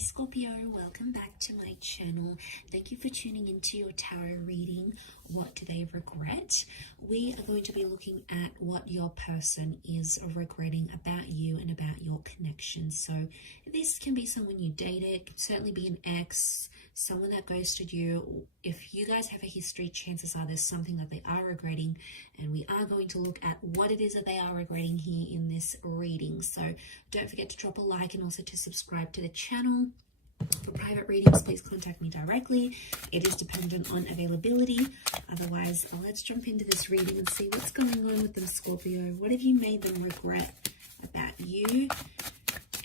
Scorpio, welcome back to my channel. Thank you for tuning into your tarot reading. What do they regret? We are going to be looking at what your person is regretting about you and about your connection. So this can be someone you dated, it could certainly be an ex, someone that ghosted you. If you guys have a history, chances are there's something that they are regretting, and we are going to look at what it is that they are regretting here in this reading. So don't forget to drop a like and also to subscribe to the channel. For private readings, please contact me directly. It is dependent on availability. Otherwise, let's jump into this reading and see what's going on with them, Scorpio. What have you made them regret about you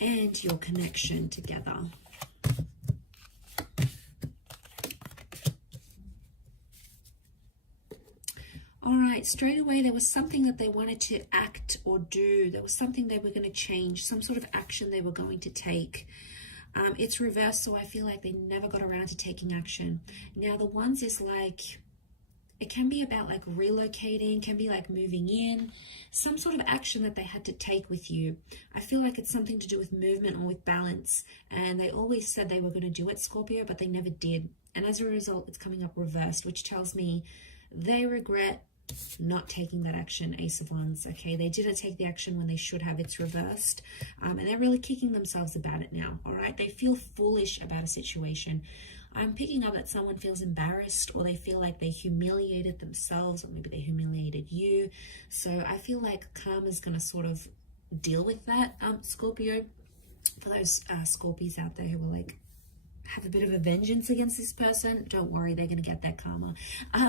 and your connection together? All right, straight away, there was something that they wanted to act or do. There was something they were going to change, some sort of action they were going to take. It's reversed, so I feel like they never got around to taking action. Now, the ones is like, it can be about like relocating, can be like moving in, some sort of action that they had to take with you. I feel like it's something to do with movement or with balance. And they always said they were going to do it, Scorpio, but they never did. And as a result, it's coming up reversed, which tells me they regret not taking that action. Ace of Wands. Okay, they didn't take the action when they should have. It's reversed, and they're really kicking themselves about it now. All right, they feel foolish about a situation. I'm picking up that someone feels embarrassed, or they feel like they humiliated themselves, or maybe they humiliated you. So I feel like karma's going to sort of deal with that, Scorpio. For those Scorpios out there who are like, have a bit of a vengeance against this person, don't worry, they're going to get that karma.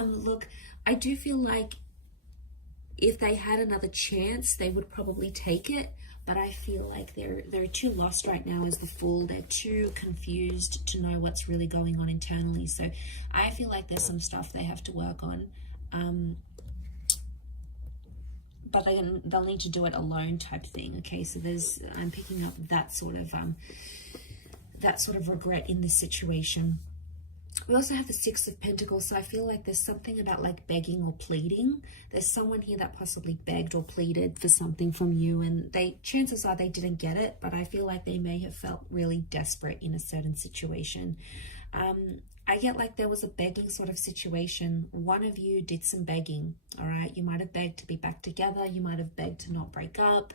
Look, I do feel like if they had another chance, they would probably take it, but I feel like they're too lost right now as the Fool. They're too confused to know what's really going on internally. So I feel like there's some stuff they have to work on, but they'll need to do it alone type thing. Okay, so I'm picking up that sort of regret in this situation. We also have the Six of Pentacles, so I feel like there's something about like begging or pleading. There's someone here that possibly begged or pleaded for something from you, and chances are they didn't get it, but I feel like they may have felt really desperate in a certain situation. I get like there was a begging sort of situation. One of you did some begging, all right? You might have begged to be back together. You might have begged to not break up.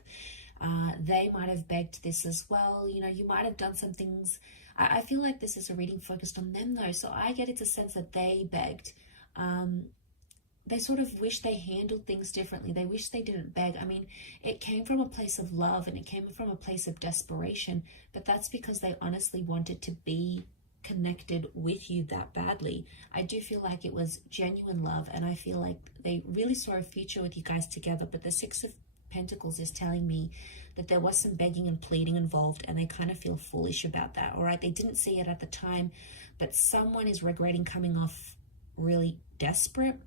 They might have begged this as well. You know, you might have done some things. I feel like this is a reading focused on them though. So I get it's a sense that they begged. They sort of wish they handled things differently. They wish they didn't beg. I mean, it came from a place of love and it came from a place of desperation, but that's because they honestly wanted to be connected with you that badly. I do feel like it was genuine love, and I feel like they really saw a future with you guys together. But the Six of Pentacles is telling me that there was some begging and pleading involved, and they kind of feel foolish about that. All right, they didn't see it at the time, but someone is regretting coming off really desperate,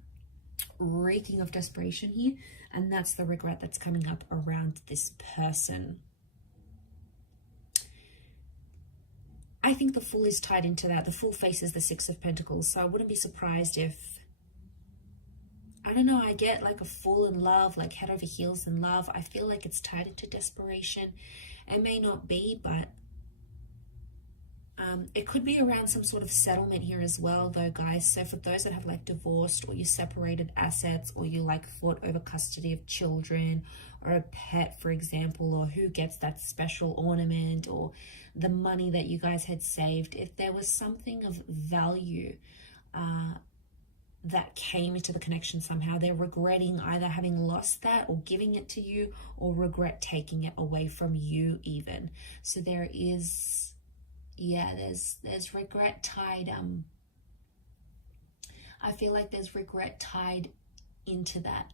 reeking of desperation here, and that's the regret that's coming up around this person. I think the Fool is tied into that. The Fool faces the Six of Pentacles, so I wouldn't be surprised if, I don't know, I get like a Fool in love, like head over heels in love. I feel like it's tied into desperation. It may not be, but it could be around some sort of settlement here as well though, guys. So for those that have like divorced, or you separated assets, or you like fought over custody of children or a pet, for example, or who gets that special ornament, or the money that you guys had saved, if there was something of value that came into the connection somehow, they're regretting either having lost that or giving it to you, or regret taking it away from you even. So there is, yeah, there's regret tied. I feel like there's regret tied into that.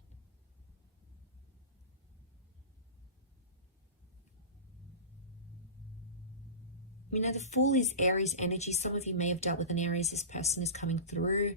You know, the Fool is Aries energy. Some of you may have dealt with an Aries. This person is coming through.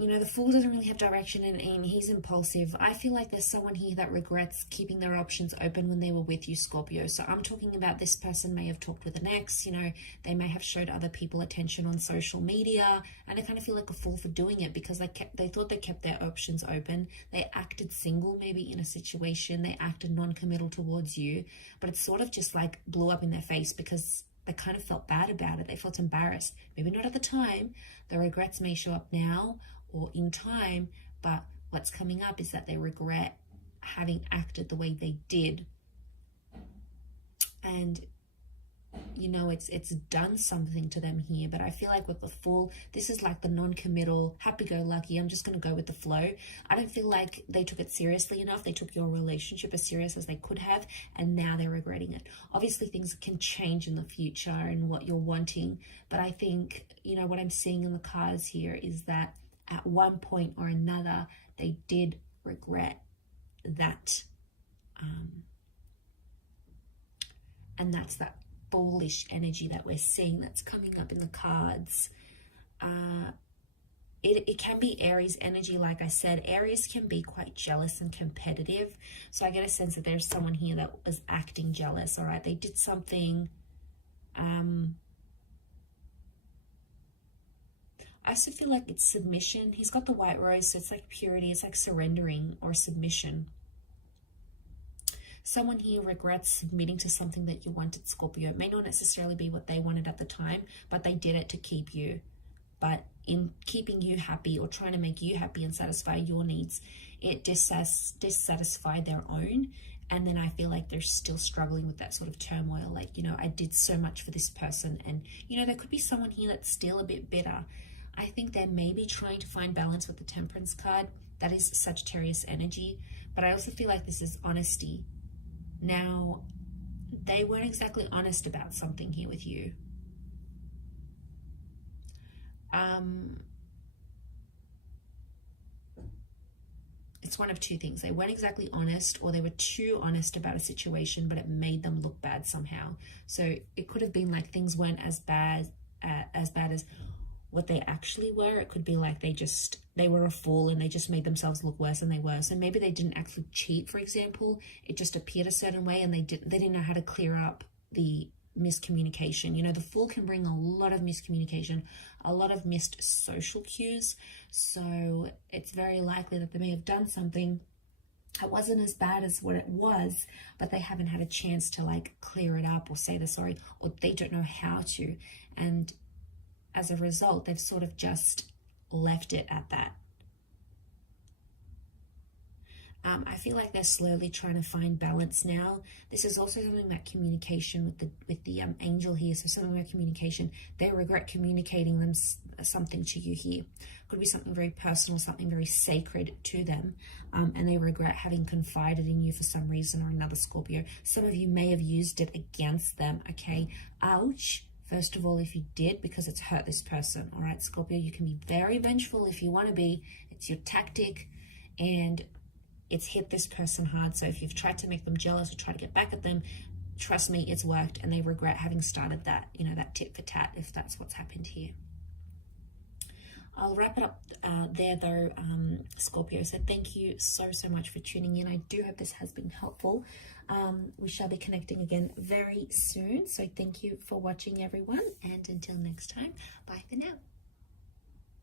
You know, the Fool doesn't really have direction and aim. He's impulsive. I feel like there's someone here that regrets keeping their options open when they were with you, Scorpio. So I'm talking about this person may have talked with an ex. You know, they may have showed other people attention on social media. And I kind of feel like a fool for doing it, because they thought they kept their options open. They acted single maybe in a situation. They acted non-committal towards you. But it sort of just like blew up in their face, because they kind of felt bad about it. They felt embarrassed. Maybe not at the time. The regrets may show up now or in time, but what's coming up is that they regret having acted the way they did. And you know, it's done something to them here. But I feel like with the Fool, this is like the non-committal, happy-go-lucky, I'm just going to go with the flow. I don't feel like they took it seriously enough. They took your relationship as serious as they could have, and now they're regretting it. Obviously, things can change in the future and what you're wanting, but I think, you know, what I'm seeing in the cards here is that at one point or another, they did regret that. And that's that bullish energy that we're seeing that's coming up in the cards. It can be Aries energy. Like I said, Aries can be quite jealous and competitive. So I get a sense that there's someone here that was acting jealous. All right, they did something. I also feel like it's submission. He's got the white rose, so it's like purity. It's like surrendering or submission. Someone here regrets submitting to something that you wanted, Scorpio. It may not necessarily be what they wanted at the time, but they did it to keep you. But in keeping you happy or trying to make you happy and satisfy your needs, it dissatisfied their own. And then I feel like they're still struggling with that sort of turmoil. Like, you know, I did so much for this person. And, you know, there could be someone here that's still a bit bitter. I think they're maybe trying to find balance with the Temperance card. That is Sagittarius energy. But I also feel like this is honesty. Now, they weren't exactly honest about something here with you. It's one of two things. They weren't exactly honest, or they were too honest about a situation, but it made them look bad somehow. So it could have been like things weren't as bad as what they actually were. It could be like they were a fool and they just made themselves look worse than they were. So maybe they didn't actually cheat, for example. It just appeared a certain way, and they didn't know how to clear up the miscommunication. You know, the Fool can bring a lot of miscommunication, a lot of missed social cues. So it's very likely that they may have done something that wasn't as bad as what it was, but they haven't had a chance to like clear it up or say they're sorry, or they don't know how to. And as a result, they've sort of just left it at that. I feel like they're slowly trying to find balance now. This is also something about communication with the angel here. So something about communication. They regret communicating something to you here. Could be something very personal, something very sacred to them. And they regret having confided in you for some reason or another, Scorpio. Some of you may have used it against them, okay? Ouch. First of all, if you did, because it's hurt this person, all right, Scorpio, you can be very vengeful if you want to be. It's your tactic, and it's hit this person hard. So if you've tried to make them jealous or try to get back at them, trust me, it's worked, and they regret having started that, you know, that tit for tat, if that's what's happened here. I'll wrap it up there though, Scorpio. So thank you so much for tuning in. I do hope this has been helpful. We shall be connecting again very soon. So thank you for watching, everyone. And until next time, bye for now.